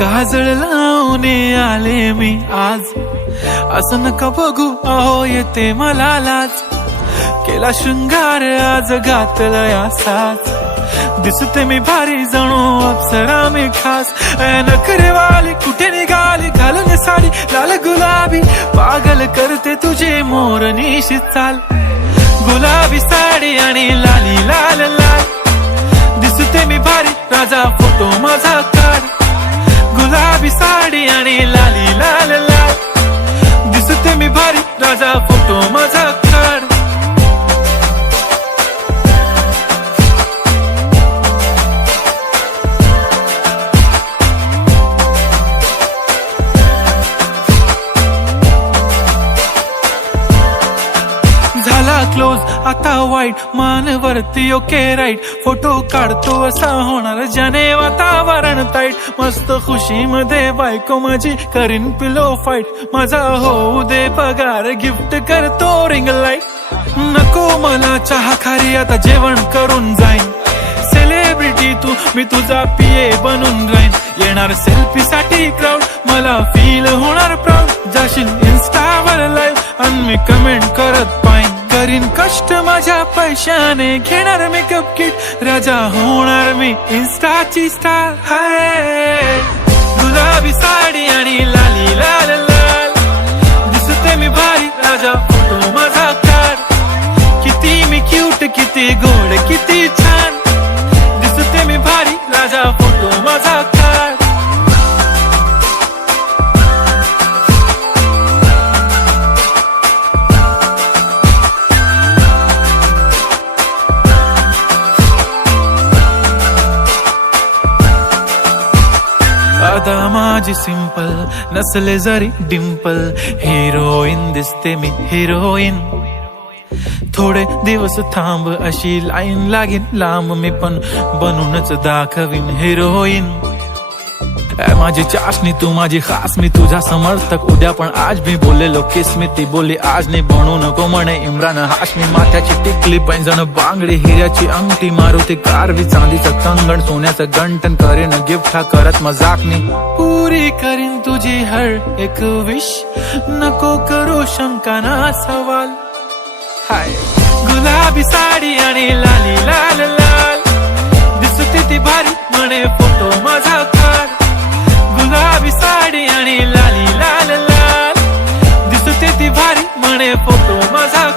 काजळ लावून आले मी आज, असं नका बघू अहो येते मला लाज. केला शृंगार आज घातलाय असाच, दिसते मी भारी जणू अप्सरा मी खास. नखरेवाली कुठे निघाली घालून साडी लाल गुलाबी, पागल करते तुझे मोरनीशी चाल. गुलाबी साडी आणि लाली लाल लाल, दिसते मी भारी राजा फोटो माझा काढ. गुलाबी साडी आणि लाली लाल लाल, दिसते मी भारी राजा फोटो माझा काढ. झाला क्लोज आता वाईट, मानवरती ओके राईट. फोटो काढतो असा होणार ज्याने वातावरण ताईट. मस्त खुशी मध्ये बायको माझी करीन पिलो फाईट. माझा होऊ दे पगार गिफ्ट करतो रिंग लाईट. नको मला चहा खारी आता जेवण करून जाईन. सेलिब्रिटी तू मी तुझा पिये बनून राहीन. येणार सेल्फी साठी क्राऊड मला फील होणार प्राऊड. जाशील इन्स्टावर लाईव्ह आणि मी कमेंट करत पाईन. करीन कष्ट माझ्या पैशाने घेणार मेकअप किट. राजा होणार मी इन्स्टाची स्टार. हाय गुलाबी साडी आणि लाली लाल लाल, दिसते मी भारी राजा फोटो माझा काढ. किती मी क्यूट किती गोड किती छान, दिसते मी भारी राजा फोटो माझा काढ. आता माझी सिंपल नसले जरी डिंपल, हिरोईन दिसते मी हिरोईन. थोडे दिवस थांब अशी लाईन लागेल लांब, मी पण बनूनच दाखवीन हिरोईन. माझी चाशनी तू माझी खास, मी तुझा समर्थक उद्या पण आज मी बोललेलो किस मी. ती बोलली आज नाही बनू नको म्हणे इम्रान हाशमी. माथ्याची टिकली पैंजण बांगडी हिऱ्याची अंगठी, मारुती कारवी चांदीचं कंगण सोन्याचं गंटन. करीन गिफ्ट हा करत मजाकनी, पुरी करीन तुझी हर एक विश. नको करू शंका ना सवाल. हाय गुलाबी साडी आणि लाली लाल लाल, दिसते ती भारी म्हणे फोटो माझा काढ. गुलाबी साडी आणि लाली लाल लाल, दिसते ती भारी म्हणे फोटो माझा.